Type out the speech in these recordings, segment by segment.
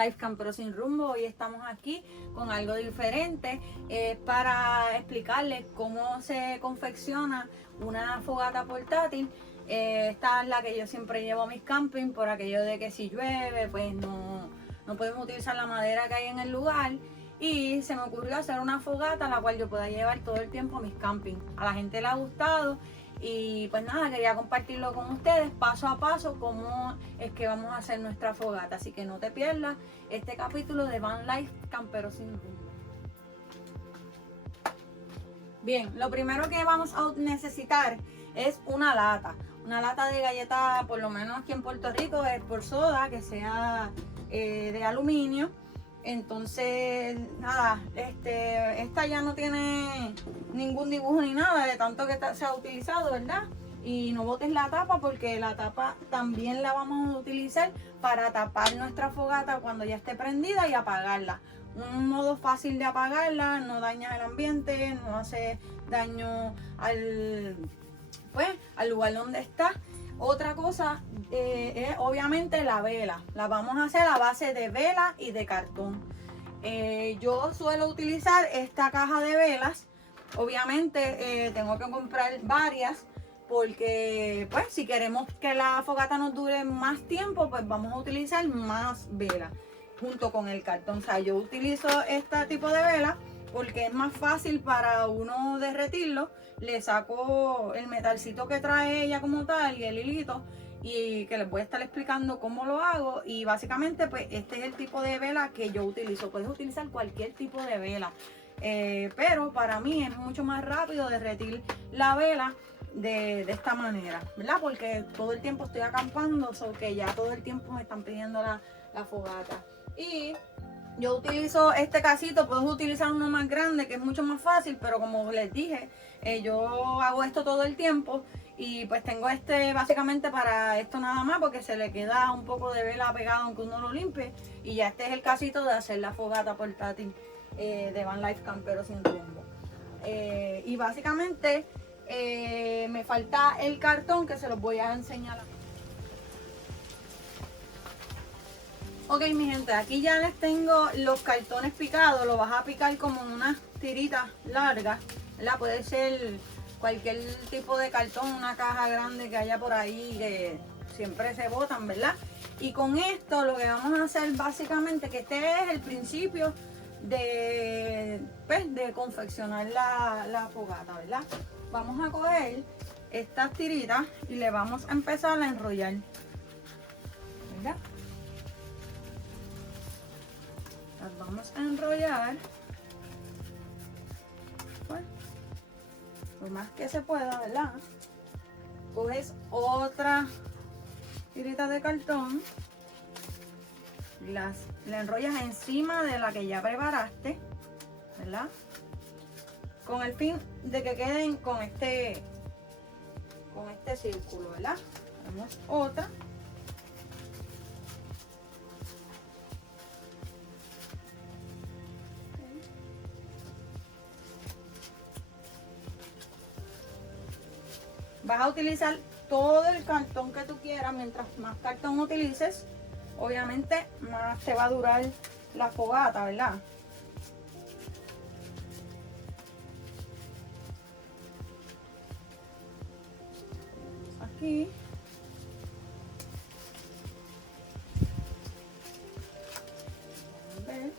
Life Campero Sin Rumbo. Hoy estamos aquí con algo diferente para explicarles cómo se confecciona una fogata portátil. Esta es la que yo siempre llevo a mis campings por aquello de que si llueve pues no podemos utilizar la madera que hay en el lugar. Y se me ocurrió hacer una fogata la cual yo pueda llevar todo el tiempo a mis campings. A la gente le ha gustado. Y pues nada, quería compartirlo con ustedes paso a paso cómo es que vamos a hacer nuestra fogata. Así que no te pierdas este capítulo de Van Life Campero Sin Rumbo. Bien, lo primero que vamos a necesitar es una lata. Una lata de galletas, por lo menos aquí en Puerto Rico, es por soda, que sea de aluminio. Entonces, nada, esta ya no tiene ningún dibujo ni nada de tanto que se ha utilizado, ¿verdad? Y no botes la tapa porque la tapa también la vamos a utilizar para tapar nuestra fogata cuando ya esté prendida y apagarla. Un modo fácil de apagarla, no daña el ambiente, no hace daño al lugar donde está. Otra cosa es obviamente la vela. La vamos a hacer a base de vela y de cartón. Yo suelo utilizar esta caja de velas. Obviamente tengo que comprar varias porque pues si queremos que la fogata nos dure más tiempo, pues vamos a utilizar más vela junto con el cartón. O sea, yo utilizo este tipo de vela porque es más fácil para uno derretirlo. Le saco el metalcito que trae ella como tal y el hilito, y que les voy a estar explicando cómo lo hago. Y básicamente pues este es el tipo de vela que yo utilizo. Puedes utilizar cualquier tipo de vela, pero para mí es mucho más rápido derretir la vela de esta manera, ¿verdad? Porque todo el tiempo estoy acampando, que ya todo el tiempo me están pidiendo la fogata. Y yo utilizo este casito. Puedes utilizar uno más grande que es mucho más fácil, pero como les dije, yo hago esto todo el tiempo y pues tengo básicamente para esto nada más, porque se le queda un poco de vela pegado aunque uno lo limpie. Y ya este es el casito de hacer la fogata portátil de Van Life Campero Sin Rumbo. Y básicamente me falta el cartón que se los voy a enseñar. Ok, mi gente, aquí ya les tengo los cartones picados. Lo vas a picar como en unas tiritas largas, ¿verdad? Puede ser cualquier tipo de cartón, una caja grande que haya por ahí que siempre se botan, ¿verdad? Y con esto lo que vamos a hacer básicamente, que este es el principio de confeccionar la fogata, ¿verdad? Vamos a coger estas tiritas y le vamos a empezar a enrollar, ¿verdad? Las vamos a enrollar pues, lo más que se pueda, ¿verdad? Coges otra tirita de cartón, la enrollas encima de la que ya preparaste, ¿verdad? Con el fin de que queden con este círculo, ¿verdad? Tenemos otra. Vas a utilizar todo el cartón que tú quieras. Mientras más cartón utilices, obviamente más te va a durar la fogata, ¿verdad? Aquí. ¿Ves?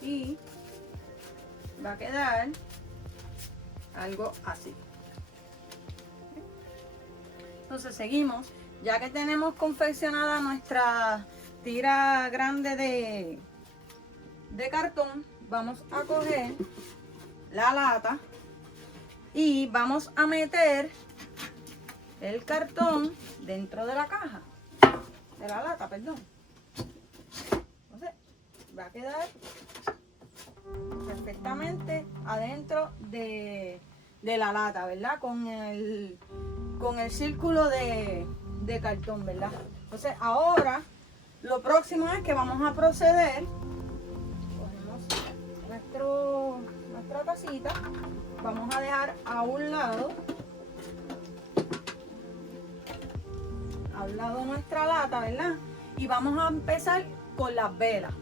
Y va a quedar algo así. Entonces seguimos. Ya que tenemos confeccionada nuestra tira grande de cartón, vamos a coger la lata y vamos a meter el cartón dentro de la caja, de la lata, perdón. Entonces va a quedar perfectamente adentro de la lata, ¿verdad? Con el círculo de cartón, ¿verdad? Entonces ahora lo próximo es que vamos a proceder. Cogemos nuestra tacita, vamos a dejar a un lado al lado nuestra lata, ¿verdad? Y vamos a empezar con las velas.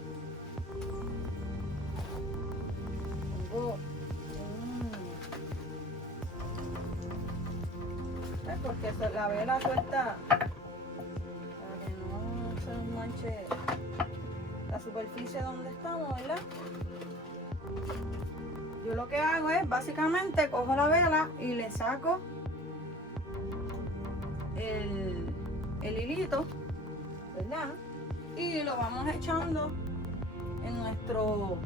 Pongo porque la vela suelta para que no se nos manche la superficie donde estamos, ¿verdad? Yo lo que hago es básicamente cojo la vela y le saco el hilito, ¿verdad? Y lo vamos echando en nuestro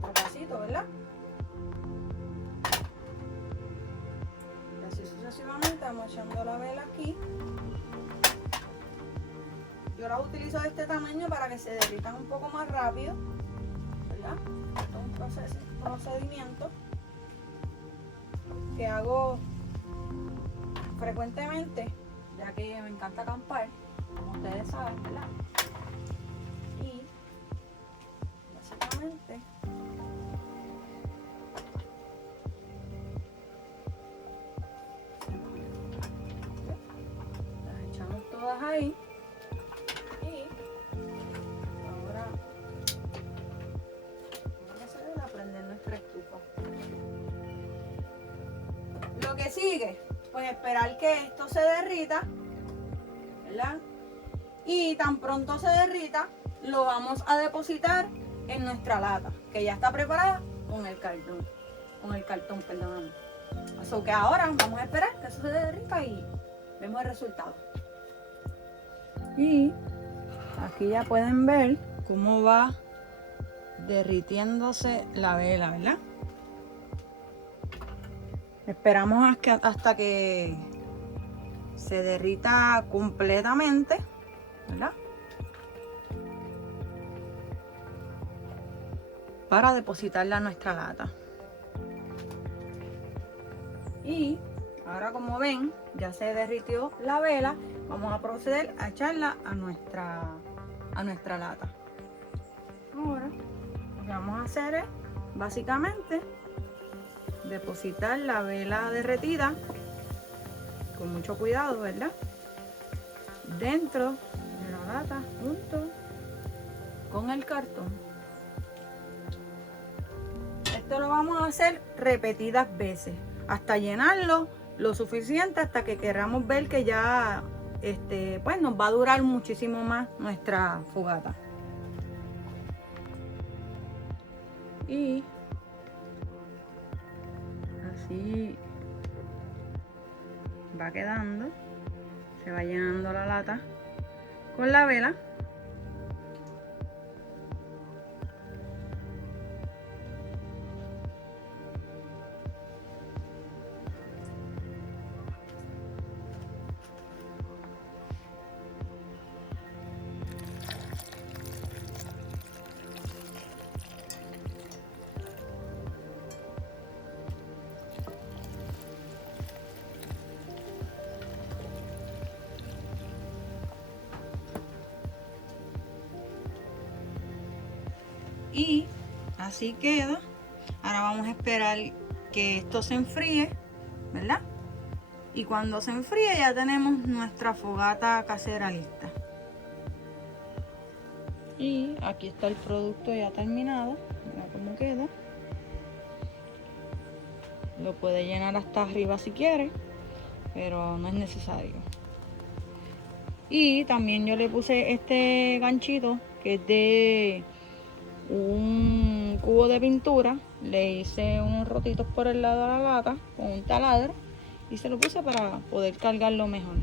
vasito, ¿verdad? Y así sucesivamente vamos echando la vela aquí. Yo la utilizo de este tamaño para que se derritan un poco más rápido, ¿verdad? Esto es un procedimiento que hago frecuentemente, ya que me encanta acampar, como ustedes saben, ¿verdad? Y básicamente las echamos todas ahí. Y ahora vamos a hacer es prender nuestra estufa. Lo que sigue, pues esperar que esto se derrita, ¿verdad? Y tan pronto se derrita, lo vamos a depositar en nuestra lata, que ya está preparada con el cartón, perdóname. Así que ahora vamos a esperar que eso se derrita y vemos el resultado. Y aquí ya pueden ver cómo va derritiéndose la vela, ¿verdad? Esperamos hasta que se derrita completamente, ¿verdad? Para depositarla en nuestra lata. Y ahora, como ven, ya se derritió la vela. Vamos a proceder a echarla a nuestra lata. Ahora lo que vamos a hacer es básicamente depositar la vela derretida con mucho cuidado, ¿verdad? Dentro de la lata junto con el cartón. Esto lo vamos a hacer repetidas veces hasta llenarlo lo suficiente, hasta que queramos ver que ya pues nos va a durar muchísimo más nuestra fogata. Y así va quedando, se va llenando la lata con la vela. Y así queda. Ahora vamos a esperar que esto se enfríe, ¿verdad? Y cuando se enfríe ya tenemos nuestra fogata casera lista. Y aquí está el producto ya terminado. Mira cómo queda. Lo puede llenar hasta arriba si quiere, pero no es necesario. Y también yo le puse este ganchito que es de un cubo de pintura. Le hice unos rotitos por el lado de la lata con un taladro y se lo puse para poder cargarlo mejor.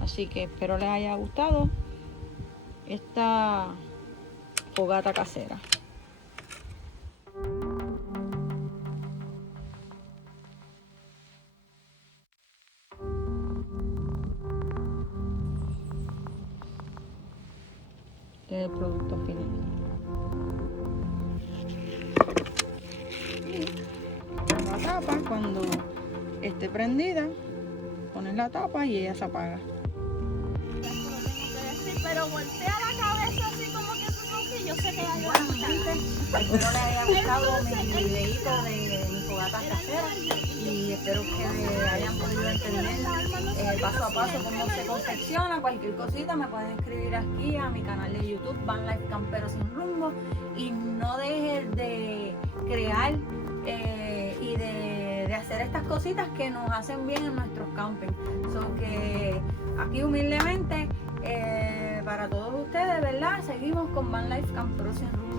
Así que espero les haya gustado esta fogata casera. Este es el producto final. La tapa, cuando esté prendida, pones la tapa y ella se apaga. Pero voltea la cabeza así como que esos ojillos se quedan. Espero les haya gustado mi videito de mi fogata casera y y espero que hayan podido entender paso a paso cómo se confecciona. Cualquier cosita me pueden escribir aquí a mi canal de YouTube, Van Life Campero Sin Rumbo, y no dejes de crear y de hacer estas cositas que nos hacen bien en nuestros campings. So que aquí humildemente para todos ustedes, ¿verdad? Seguimos con Van Life Campero Sin Rumbo.